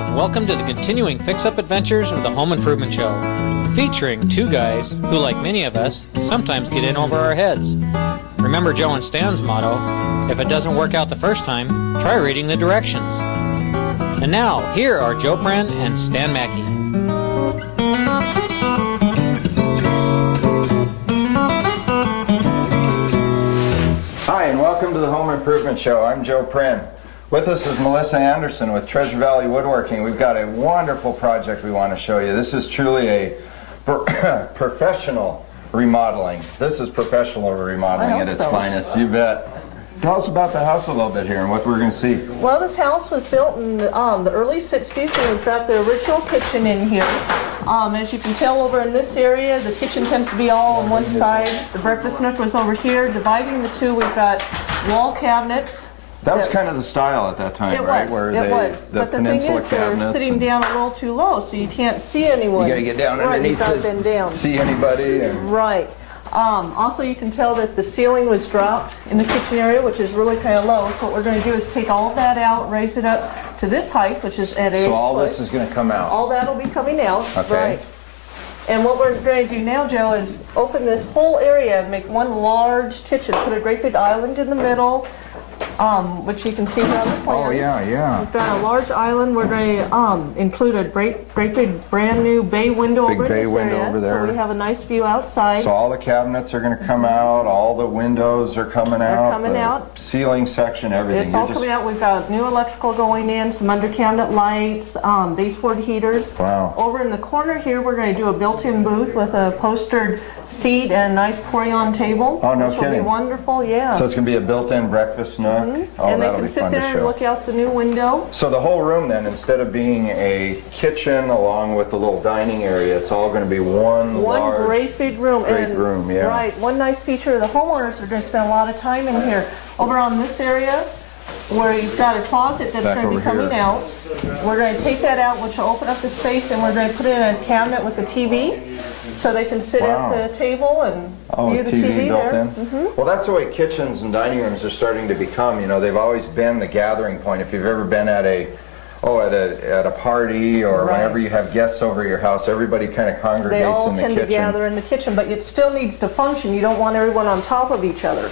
and welcome to the continuing fix-up adventures of the Home Improvement Show, featuring two guys who, like many of us, sometimes get in over our heads. Remember Joe and Stan's motto, if it doesn't work out the first time, try reading the directions. And now, here are Joe Pren and Stan Mackey. Hi, and welcome to the Home Improvement Show. I'm Joe Pren. With us is Melissa Anderson with Treasure Valley Woodworking. We've got a wonderful project we want to show you. This is truly a professional remodeling. This is professional remodeling at its finest. You bet. Tell us about the house a little bit here and what we're going to see. Well, this house was built in the early 60s, and we've got the original kitchen in here. As you can tell over in this area, the kitchen tends to be all on one side. The breakfast nook was over here. Dividing the two, we've got wall cabinets. That was kind of the style at that time, right? It was. The but the thing is, they're sitting down a little too low, so you can't see anyone. You got to get down underneath to see anybody. Right. Also, you can tell that the ceiling was dropped in the kitchen area, which is really kind of low. So what we're going to do is take all of that out, raise it up to this height, which is at 8 So all foot. this is going to come out? All that will be coming out. Okay. Right. And what we're going to do now, Joe, is open this whole area and make one large kitchen. Put a great big island in the middle, which you can see here on the plans. Oh, yeah. We've got a large island. We're going to include a great big brand new bay window over in this area. Over there. So we have a nice view outside. So all the cabinets are going to come out, all the windows are coming out. They're coming out. Ceiling section, everything. It's all coming out. We've got new electrical going in, some under cabinet lights, baseboard heaters. Wow. Over in the corner here, we're going to do a built-in booth with a postered seat and a nice Corian table. Oh, no which kidding. will be wonderful, yeah. So it's going to be a built-in breakfast nook. Oh, And they that'll can be sit fun there to and show. look out the new window. So the whole room then, instead of being a kitchen along with a little dining area, it's all going to be one large, great big room. great room, yeah. Right. One nice feature, the homeowners are going to spend a lot of time in here. Over on this area, where you've got a closet that's Back going to be over coming here. out. We're going to take that out, which will open up the space, and we're going to put in a cabinet with a TV, so they can sit Wow. at the table and view the TV TV built there. in. Well, that's the way kitchens and dining rooms are starting to become. You know, they've always been the gathering point. If you've ever been at a party or Right. whenever you have guests over your house, everybody kind of congregates They all in the tend kitchen. to gather in the kitchen, but it still needs to function. You don't want everyone on top of each other.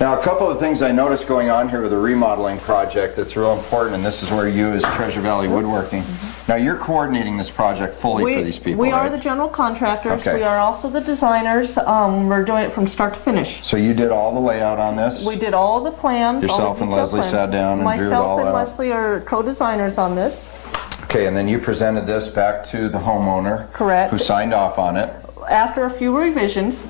Now, a couple of things I noticed going on here with the remodeling project that's real important, and this is where you as Treasure Valley Woodworking, now you're coordinating this project fully for these people, We are right? the general contractors. Okay. We are also the designers. We're doing it from start to finish. So you did all the layout on this? We did all the plans. all the Yourself and detailed Leslie plans. sat down and drew it Myself all and out? Leslie are co-designers on this. Okay, and then you presented this back to the homeowner. Correct. Who signed off on it. After a few revisions.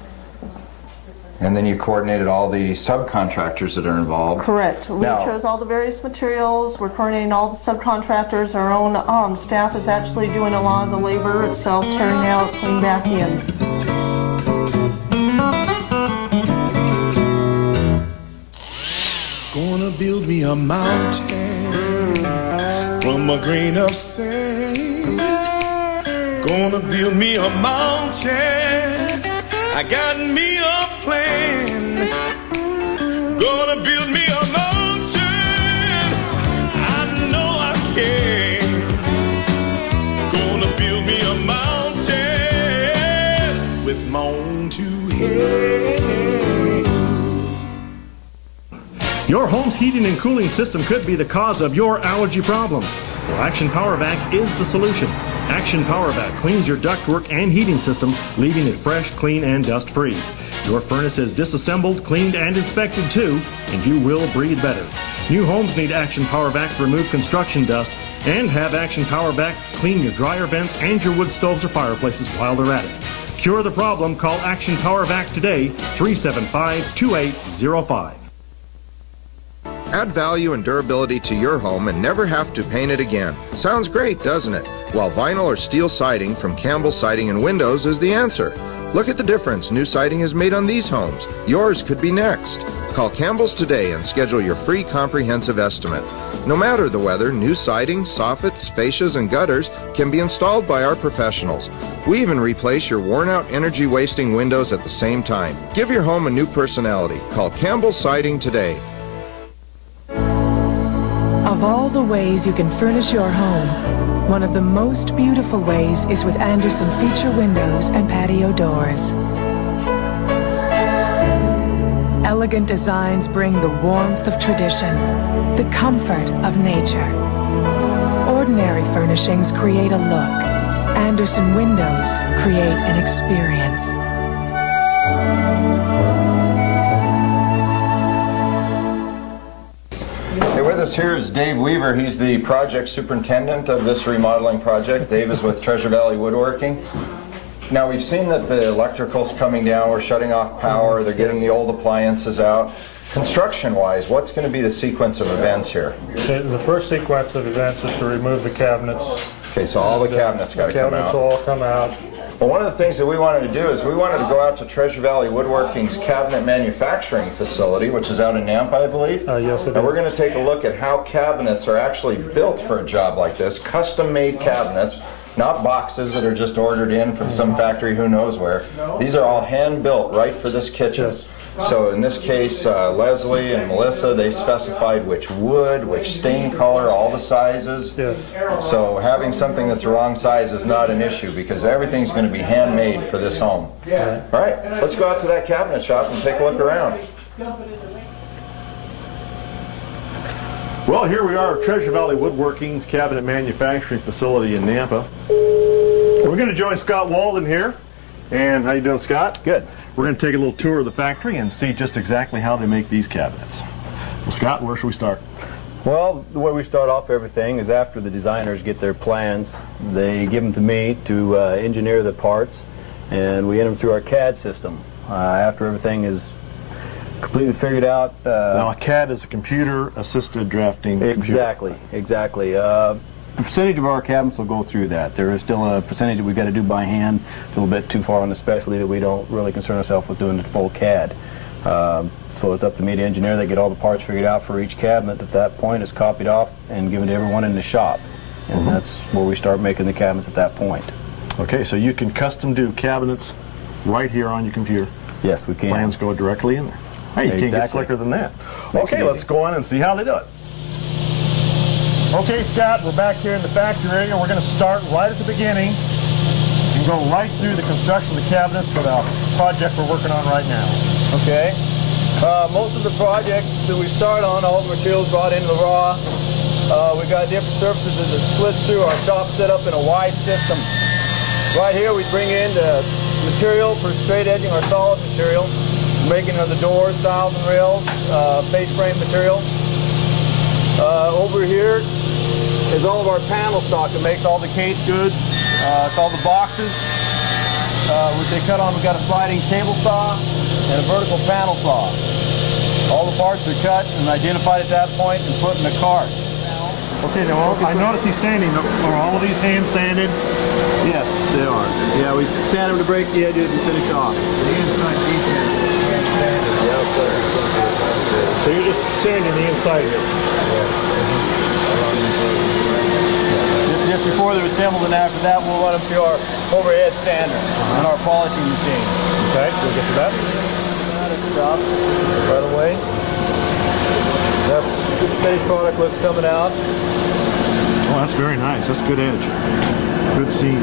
And then you coordinated all the subcontractors that are involved. Correct. We Now- chose all the various materials. We're coordinating all the subcontractors. Our own staff is actually doing a lot of the labor itself, tearing out, putting back in. Gonna build me a mountain from a grain of sand. Gonna build me a mountain. I got me a plan. Gonna build me a mountain. I know I can. Gonna build me a mountain with my own two hands. Your home's heating and cooling system could be the cause of your allergy problems. Well, Action Power Vac is the solution. Action Power Vac cleans your ductwork and heating system, leaving it fresh, clean, and dust-free. Your furnace is disassembled, cleaned, and inspected too, and you will breathe better. New homes need Action Power Vac to remove construction dust, and have Action Power Vac clean your dryer vents and your wood stoves or fireplaces while they're at it. Cure the problem. Call Action Power Vac today, 375-2805. Add value and durability to your home and never have to paint it again. Sounds great, doesn't it? While vinyl or steel siding from Campbell Siding and Windows is the answer. Look at the difference new siding has made on these homes. Yours could be next. Call Campbell's today and schedule your free comprehensive estimate. No matter the weather, new siding, soffits, fascias, and gutters can be installed by our professionals. We even replace your worn-out, energy-wasting windows at the same time. Give your home a new personality. Call Campbell's Siding today. A Of all the ways you can furnish your home, one of the most beautiful ways is with Anderson feature windows and patio doors. Elegant designs bring the warmth of tradition, the comfort of nature. Ordinary furnishings create a look. Anderson windows create an experience. Hey, with us here is Dave Weaver. He's the project superintendent of this remodeling project. Dave is with Treasure Valley Woodworking. Now, we've seen that the electrical's coming down, we're shutting off power, they're getting the old appliances out. Construction-wise, what's going to be the sequence of events here? The first sequence of events is to remove the cabinets. Okay, so all the cabinets got to come Cabinets out. will all come out. Well, one of the things that we wanted to do is we wanted to go out to Treasure Valley Woodworking's cabinet manufacturing facility, which is out in Nampa, I believe. Yes, it And we're is. going to take a look at how cabinets are actually built for a job like this, custom-made cabinets, not boxes that are just ordered in from some factory who knows where. These are all hand-built right for this kitchen. Yes. So in this case, Leslie and Melissa, they specified which wood, which stain color, all the sizes. Yes. So having something that's the wrong size is not an issue because everything's going to be handmade for this home. Yeah. All right, let's go out to that cabinet shop and take a look around. Well, here we are at Treasure Valley Woodworking's cabinet manufacturing facility in Nampa. We're going to join Scott Walden here. And how you doing, Scott? Good. We're going to take a little tour of the factory and see just exactly how they make these cabinets. Well, Scott, where should we start? Well, the way we start off everything is after the designers get their plans, they give them to me to engineer the parts, and we enter them through our CAD system. After everything is completely figured out. Now, a CAD is a computer-assisted drafting Exactly, exactly. The percentage of our cabinets will go through that. There is still a percentage that we've got to do by hand, a little bit too far on the specialty that we don't really concern ourselves with doing the full CAD. So it's up to me to engineer. They get all the parts figured out for each cabinet. At that point, it's copied off and given to everyone in the shop. And that's where we start making the cabinets at that point. Okay, so you can custom do cabinets right here on your computer. Yes, we can. Plans go directly in there. Hey, you can't get Exactly. slicker than that. Makes Okay, it let's easy. go on and see how they do it. Okay, Scott, we're back here in the factory area. We're going to start right at the beginning and go right through the construction of the cabinets for the project we're working on right now. Okay. Most of the projects that we start on, all the materials brought into the raw. We've got different surfaces that split through our shop set up in a Y system. Right here we bring in the material for straight edging our solid material, making of the doors, tiles and rails, face frame material. Over here is all of our panel stock that makes all the case goods. It's all the boxes, which they cut on. We've got a sliding table saw and a vertical panel saw. All the parts are cut and identified at that point and put in a cart. Okay, now I notice he's sanding. Are all of these hand sanded? Yes, they are. Yeah, we sand them to break the edges and finish off. The inside details hand sanded. The outside is So you're just sanding the inside here. This is just before they're assembled, and after that we'll run them through our overhead sander and our polishing machine. Okay, we'll get to that. Stop right away. That's good finished product looks coming out. Oh, that's very nice. That's good edge. Good seam.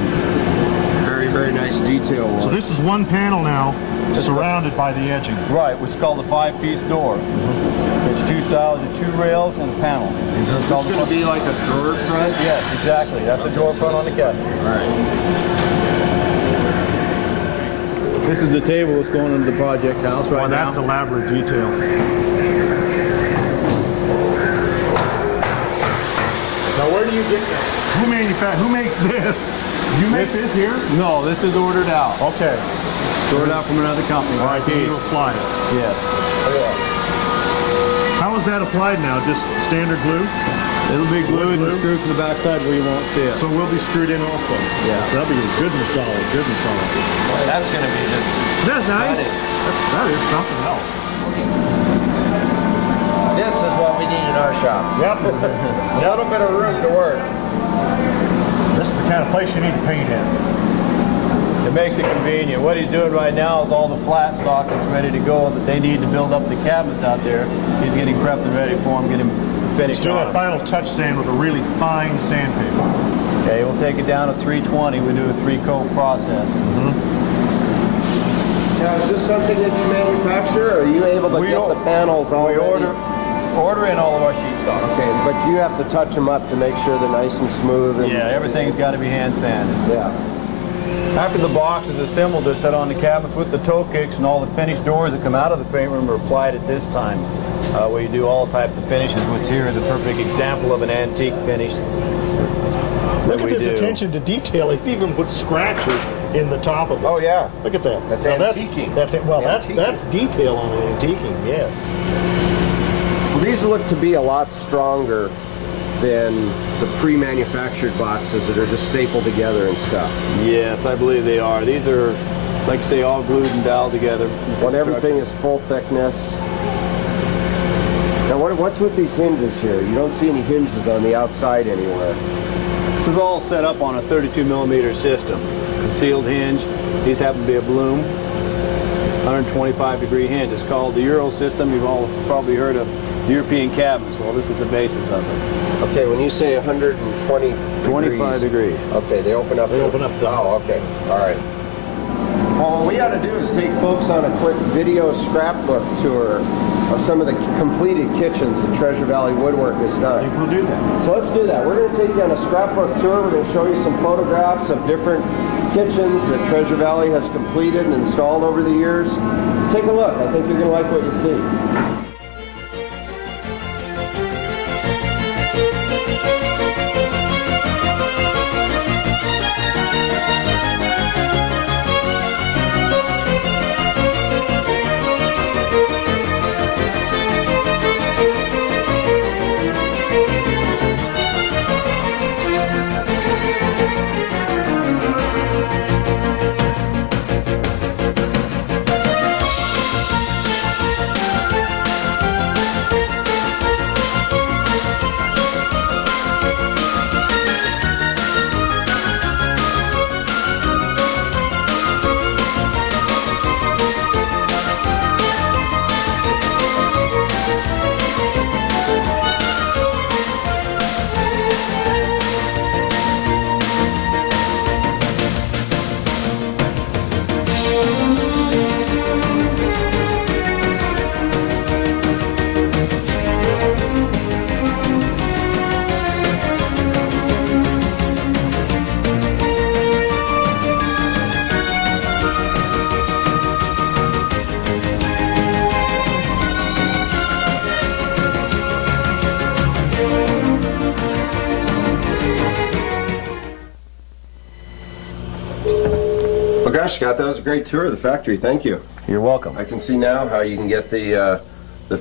Very, very nice detail. So this is one panel now, surrounded by the edging. Right, which is called the 5-piece door. It's two styles, two rails, and a panel. Is this going to be like a drawer front? Yes, exactly. That's a drawer front on the cabinet. All right. This is the table that's going into the project house right Well, now. that's elaborate detail. Now, where do you get that? Who makes this? You make this here? No, this is ordered out. Okay. Ordered out from another company. All right, then you apply it. Yes. How is that applied now? Just standard glue? It'll be glued Glue? and screwed to the backside where you won't see it. So we'll be screwed in also. Yeah. So that'll be good and solid, good and solid. That's going to be just... That's nice. That is something else. This is what we need in our shop. Yep. A little bit of room to work. This is the kind of place you need to paint in. It makes it convenient. What he's doing right now is all the flat stock that's ready to go that they need to build up the cabinets out there. He's getting prepped and ready for them, getting finish Let's do on that them. final touch sand with a really fine sandpaper. Okay, we'll take it down to 320. We do a 3-coat process. Now, is this something that you manufacture, or are you able to get the panels already? We order in all of our sheet stock. Okay, but you have to touch them up to make sure they're nice and smooth. And Yeah, everything's got to be hand sanded. Yeah. After the box is assembled, they're set on the cabinets with the toe kicks, and all the finished doors that come out of the paint room are applied at this time. Where you do all types of finishes, which here is a perfect example of an antique finish. Look at this attention to detail. They've even put scratches in the top of it. Oh yeah. Look at that. That's Now, antiquing. That's it. Well, Antiquing. that's detail on an antiquing. Yes. Well, these look to be a lot stronger than the pre-manufactured boxes that are just stapled together and stuff. Yes, I believe they are. These are, like I say, all glued and doweled together. When everything is full thickness. Now, what's with these hinges here? You don't see any hinges on the outside anywhere. This is all set up on a 32mm system. Concealed hinge. These happen to be a Bloom 125-degree hinge. It's called the Euro system. You've all probably heard of European cabinets. Well, this is the basis of it. Okay, when you say 120 25 degrees. Okay, they open up. They open up. Oh, okay. All right. Well, what we ought to do is take folks on a quick video scrapbook tour of some of the completed kitchens that Treasure Valley Woodwork has done. We'll do that. So let's do that. We're going to take you on a scrapbook tour. We're going to show you some photographs of different kitchens that Treasure Valley has completed and installed over the years. Take a look. I think you're going to like what you see. Well, gosh, Scott, that was a great tour of the factory. Thank you. You're welcome. I can see now how you can get the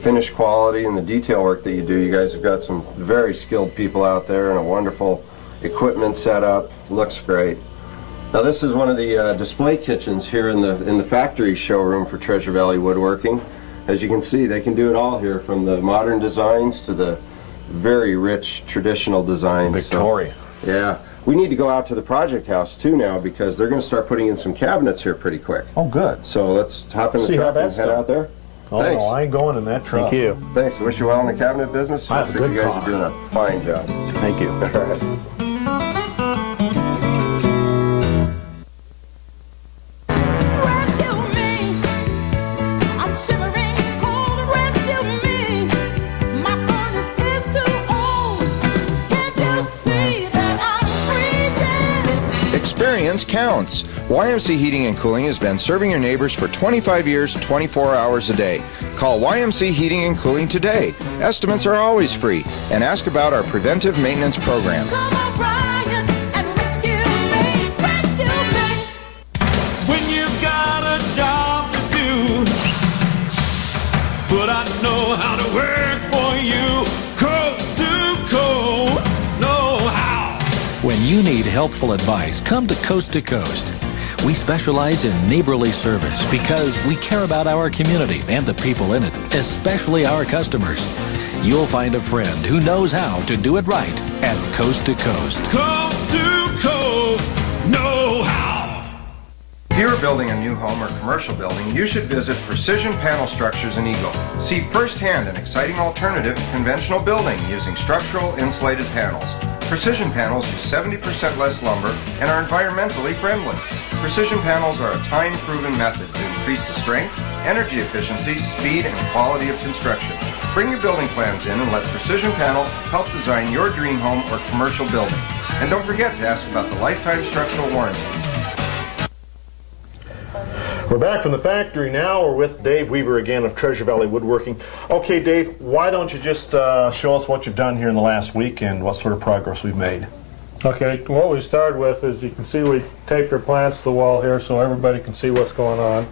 finish quality and the detail work that you do. You guys have got some very skilled people out there and a wonderful equipment setup. Looks great. Now, this is one of the display kitchens here in the factory showroom for Treasure Valley Woodworking. As you can see, they can do it all here, from the modern designs to the very rich traditional designs. Victoria. So, yeah. We need to go out to the project house too now, because they're going to start putting in some cabinets here pretty quick. Oh, good. So let's hop in the See how truck and that's head done. out there. Oh, Thanks. no, I ain't going in that truck. Thank you. Thanks. Wish you well in the cabinet business. I have Looks a like good you guys car. are doing a fine job. Thank you. All right. Rescue me. I'm shivering cold. Rescue me. My furnace is too old. Can't you see that I'm freezing? Experience counts. YMC Heating and Cooling has been serving your neighbors for 25 years, 24 hours a day. Call YMC Heating and Cooling today. Estimates are always free. And ask about our preventive maintenance program. Come on, Brian, and rescue me. Rescue me. When you've got a job to do, but I know how to work for you, coast to coast, know how. When you need helpful advice, come to Coast to Coast. We specialize in neighborly service because we care about our community and the people in it, especially our customers. You'll find a friend who knows how to do it right at Coast to Coast. Coast to coast, know how. If you are building a new home or commercial building, you should visit Precision Panel Structures in Eagle. See firsthand an exciting alternative to conventional building using structural insulated panels. Precision panels use 70% less lumber and are environmentally friendly. Precision panels are a time-proven method to increase the strength, energy efficiency, speed, and quality of construction. Bring your building plans in and let Precision Panel help design your dream home or commercial building. And don't forget to ask about the lifetime structural warranty. We're back from the factory now. We're with Dave Weaver again of Treasure Valley Woodworking. Okay, Dave, why don't you just show us what you've done here in the last week and what sort of progress we've made? Okay, what we started with is, you can see we taped our plants to the wall here so everybody can see what's going on.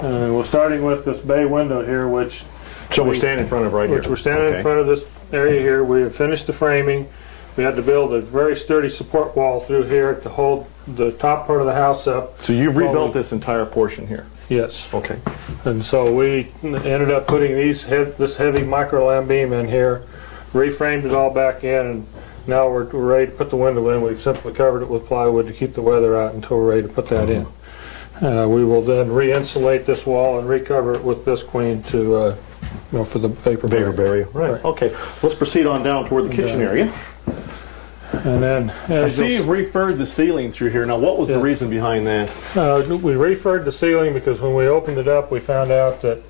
We're starting with this bay window here, which... So we're standing in front of right here. Which we're standing in front of this area here. We have finished the framing. We had to build a very sturdy support wall through here to hold the top part of the house up. So you've rebuilt this entire portion here? Yes. Okay. And so we ended up putting this heavy micro-lam beam in here, reframed it all back in, and now we're ready to put the window in. We've simply covered it with plywood to keep the weather out until we're ready to put that in. We will then re-insulate this wall and recover it with this queen to, for the vapor barrier. Right. Okay. Let's proceed on down toward the kitchen area. And then I see you've refurbed the ceiling through here. Now, what was the reason behind that? We refurbed the ceiling because when we opened it up, we found out that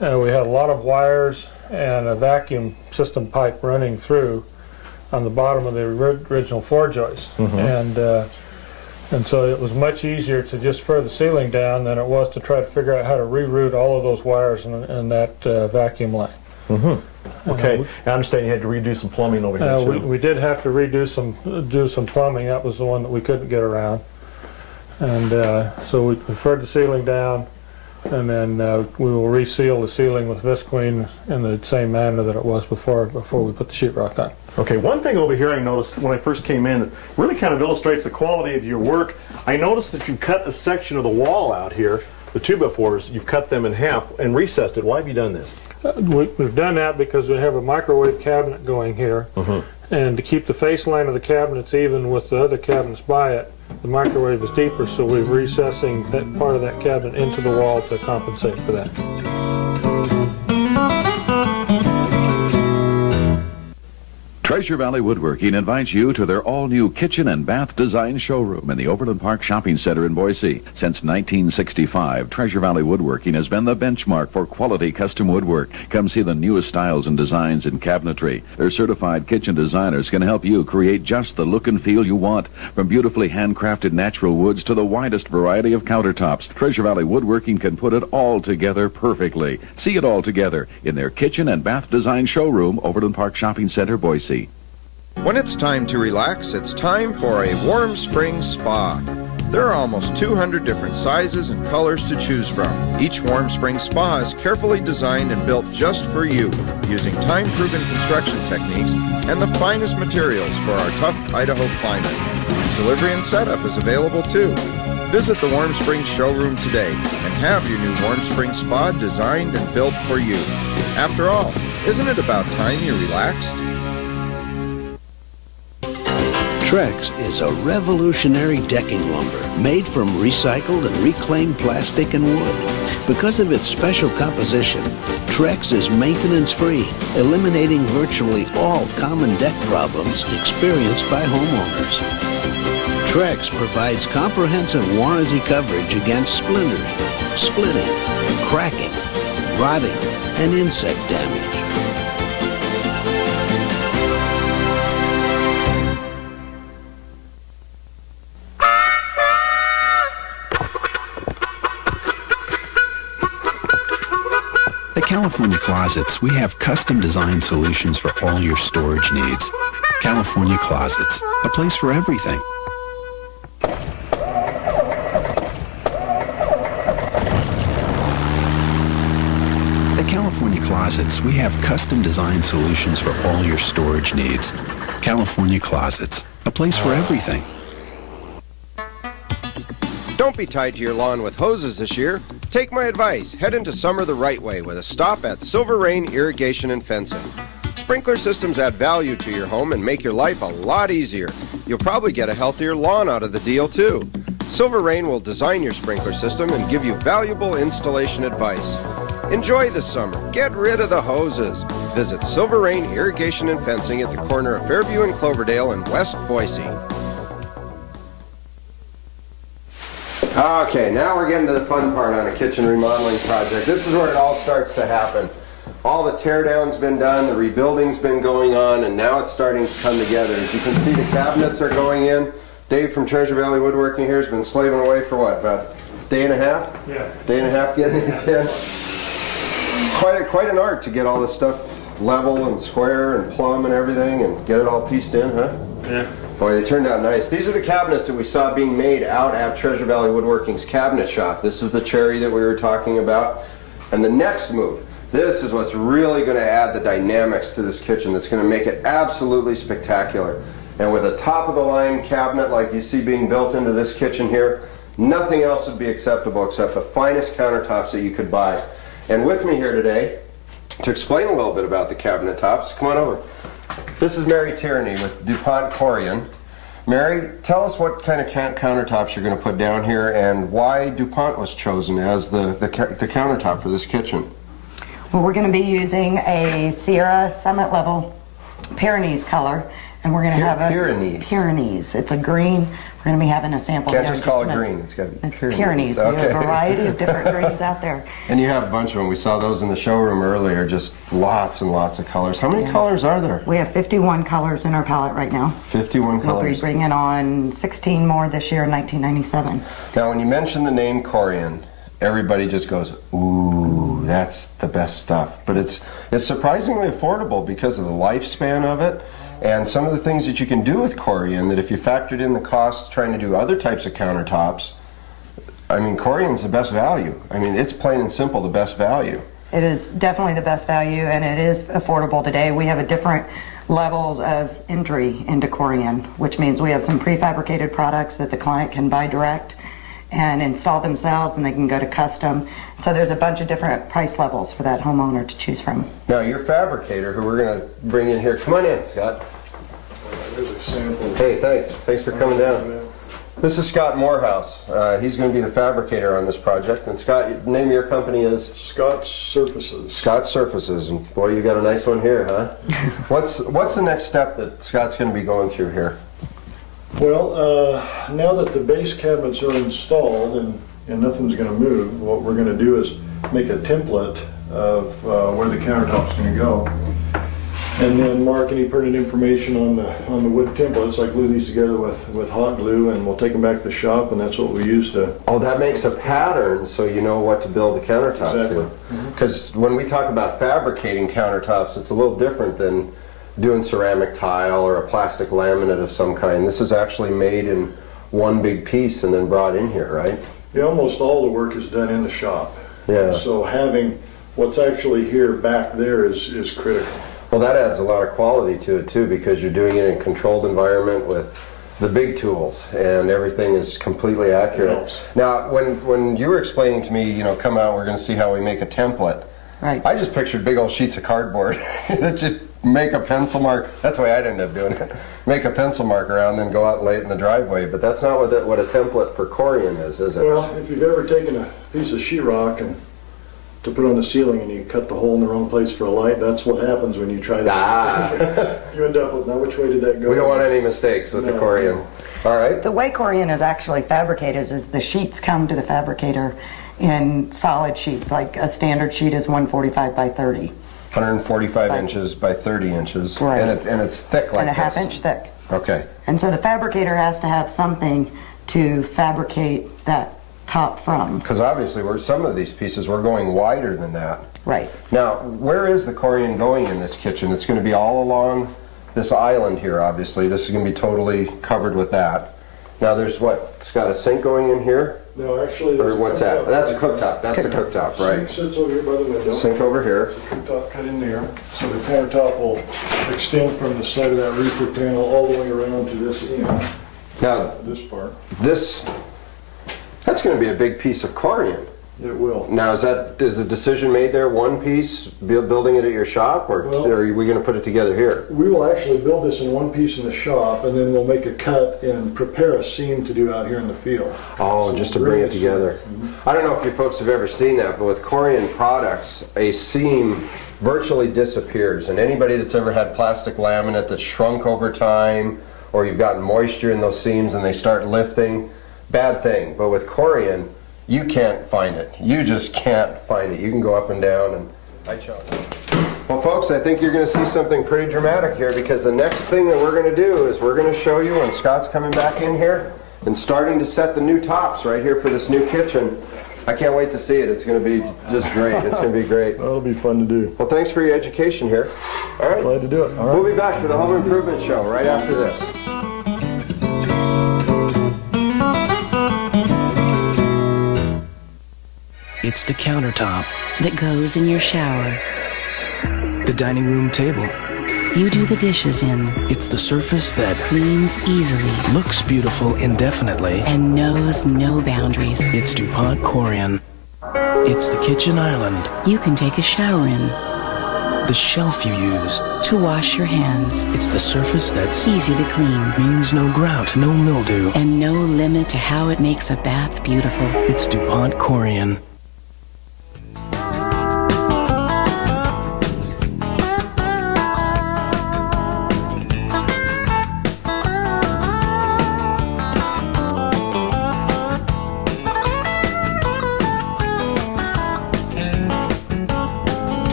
we had a lot of wires and a vacuum system pipe running through on the bottom of the original floor joist. And so it was much easier to just fur the ceiling down than it was to try to figure out how to reroute all of those wires in that vacuum line. Okay, I understand you had to redo some plumbing over here too. We did have to do some plumbing. That was the one that we couldn't get around. And so we furred the ceiling down, and then we will reseal the ceiling with Visqueen in the same manner that it was before we put the sheetrock on. Okay, one thing over here I noticed when I first came in that really kind of illustrates the quality of your work. I noticed that you cut a section of the wall out here, the 2x4s, you've cut them in half and recessed it. Why have you done this? We've done that because we have a microwave cabinet going here, and to keep the face line of the cabinets even with the other cabinets by it, the microwave is deeper, so we're recessing that part of that cabinet into the wall to compensate for that. Treasure Valley Woodworking invites you to their all-new kitchen and bath design showroom in the Overland Park Shopping Center in Boise. Since 1965, Treasure Valley Woodworking has been the benchmark for quality custom woodwork. Come see the newest styles and designs in cabinetry. Their certified kitchen designers can help you create just the look and feel you want, from beautifully handcrafted natural woods to the widest variety of countertops. Treasure Valley Woodworking can put it all together perfectly. See it all together in their kitchen and bath design showroom, Overland Park Shopping Center, Boise. When it's time to relax, it's time for a Warm Spring Spa. There are almost 200 different sizes and colors to choose from. Each Warm Spring Spa is carefully designed and built just for you, using time-proven construction techniques and the finest materials for our tough Idaho climate. Delivery and setup is available too. Visit the Warm Spring showroom today and have your new Warm Spring Spa designed and built for you. After all, isn't it about time you relaxed? Trex is a revolutionary decking lumber made from recycled and reclaimed plastic and wood. Because of its special composition, Trex is maintenance-free, eliminating virtually all common deck problems experienced by homeowners. Trex provides comprehensive warranty coverage against splintering, splitting, cracking, rotting, and insect damage. At California Closets, we have custom design solutions for all your storage needs. California Closets, a place for everything. At California Closets, we have custom design solutions for all your storage needs. California Closets, a place for everything. Don't be tied to your lawn with hoses this year. Take my advice. Head into summer the right way with a stop at Silver Rain Irrigation and Fencing. Sprinkler systems add value to your home and make your life a lot easier. You'll probably get a healthier lawn out of the deal too. Silver Rain will design your sprinkler system and give you valuable installation advice. Enjoy the summer. Get rid of the hoses. Visit Silver Rain Irrigation and Fencing at the corner of Fairview and Cloverdale in West Boise. Okay, now we're getting to the fun part on a kitchen remodeling project. This is where it all starts to happen. All the teardown's been done, the rebuilding's been going on, and now it's starting to come together. As you can see, the cabinets are going in. Dave from Treasure Valley Woodworking here has been slaving away for what, about a day and a half? Yeah. Day and a half getting these in. It's quite an art to get all this stuff level and square and plumb and everything and get it all pieced in, huh? Yeah. Boy, they turned out nice. These are the cabinets that we saw being made out at Treasure Valley Woodworking's cabinet shop. This is the cherry that we were talking about. And the next move, this is what's really going to add the dynamics to this kitchen that's going to make it absolutely spectacular. And with a top-of-the-line cabinet like you see being built into this kitchen here, nothing else would be acceptable except the finest countertops that you could buy. And with me here today, to explain a little bit about the cabinet tops, come on over. This is Mary Tierney with DuPont Corian. Mary, tell us what kind of countertops you're going to put down here and why DuPont was chosen as the countertop for this kitchen. Well, we're going to be using a Sierra Summit Level Pyrenees color, and we're going to have a Pyrenees. It's a green. We're going to be having a sample. Can't just call it green. It's got to be Pyrenees. Okay. We have a variety of different greens out there. And you have a bunch of them. We saw those in the showroom earlier. Just lots and lots of colors. How many colors are there? We have 51 colors in our palette right now. 51 colors. We'll be bringing on 16 more this year in 1997. Now, when you mention the name Corian, everybody just goes, ooh, that's the best stuff. But it's surprisingly affordable because of the lifespan of it and some of the things that you can do with Corian that if you factored in the cost trying to do other types of countertops, I mean, Corian's the best value. I mean, it's plain and simple the best value. It is definitely the best value, and it is affordable today. We have a different levels of entry into Corian, which means we have some prefabricated products that the client can buy direct and install themselves, and they can go to custom. So there's a bunch of different price levels for that homeowner to choose from. Now, your fabricator, who we're going to bring in here, come on in, Scott. There's a sample. Hey, thanks. Thanks for coming down. This is Scott Morehouse. He's going to be the fabricator on this project. And Scott, the name of your company is? Scott's Surfaces. Scott's Surfaces. And boy, you got a nice one here, huh? What's the next step that Scott's going to be going through here? Well, now that the base cabinets are installed and nothing's going to move, what we're going to do is make a template of where the countertop's going to go, and then mark any pertinent information on the wood templates. Like glue these together with hot glue, and we'll take them back to the shop, and that's what we use to. Oh, that makes a pattern, so you know what to build the countertop to. Because when we talk about fabricating countertops, it's a little different than doing ceramic tile or a plastic laminate of some kind. This is actually made in one big piece and then brought in here, right? Yeah, almost all the work is done in the shop. Yeah. So having what's actually here back there is critical. Well, that adds a lot of quality to it too, because you're doing it in a controlled environment with the big tools and everything is completely accurate. Now, when you were explaining to me, you know, come out, we're going to see how we make a template. Right. I just pictured big old sheets of cardboard that you make a pencil mark. That's the way I'd end up doing it. Make a pencil mark around, then go out and lay it in the driveway. But that's not what a template for Corian is it? Well, if you've ever taken a piece of sheetrock and to put on the ceiling and you cut the hole in the wrong place for a light, that's what happens when you try that. You end up with, now which way did that go? We don't want any mistakes with the Corian. All right. The way Corian is actually fabricated is the sheets come to the fabricator in solid sheets. Like a standard sheet is 145 by 30. 145 inches by 30 inches. Right. And it's thick like and a this. half-inch thick. Okay. And so the fabricator has to have something to fabricate that top from. Because obviously some of these pieces we're going wider than that. Right. Now, where is the Corian going in this kitchen? It's going to be all along this island here, obviously. This is going to be totally covered with that. Now there's what? It's got a sink going in here? No, actually. Or what's that? That's a cooktop. That's a cooktop, right? Sink sits over here by the window. Sink over here. Cooktop cut in there. So the countertop will extend from the side of that roofer panel all the way around to this end. Now, this part. That's going to be a big piece of Corian. It will. Now, is the decision made there, one piece, building it at your shop, or are we going to put it together here? We will actually build this in one piece in the shop, and then we'll make a cut and prepare a seam to do out here in the field. Oh, just to bring it together. I don't know if you folks have ever seen that, but with Corian products, a seam virtually disappears. And anybody that's ever had plastic laminate that's shrunk over time, or you've gotten moisture in those seams and they start lifting, bad thing. But with Corian, you can't find it. You just can't find it. You can go up and down, and I challenge you. Well, folks, I think you're going to see something pretty dramatic here, because the next thing that we're going to do is we're going to show you when Scott's coming back in here and starting to set the new tops right here for this new kitchen. I can't wait to see it. It's going to be just great. It's going to be great. That'll be fun to do. Well, thanks for your education here. All right. Glad to do it. All right. We'll be back to the Home Improvement Show right after this. It's the countertop that goes in your shower. the dining room table. You do the dishes in. It's the surface that cleans easily, looks beautiful indefinitely, and knows no boundaries. It's DuPont Corian. It's the kitchen island you can take a shower in. The shelf you use to wash your hands. It's the surface that's easy to clean. Means no grout, no mildew, and no limit to how it makes a bath beautiful. It's DuPont Corian.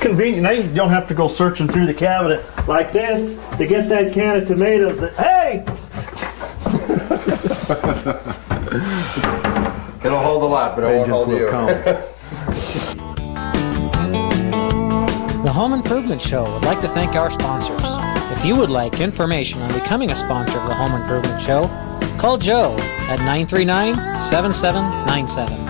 Convenient. Now you don't have to go searching through the cabinet like this to get that can of tomatoes that, hey! It'll hold a lot, but it won't hold you. The Home Improvement Show would like to thank our sponsors. If you would like information on becoming a sponsor of the Home Improvement Show, call Joe at 939-7797.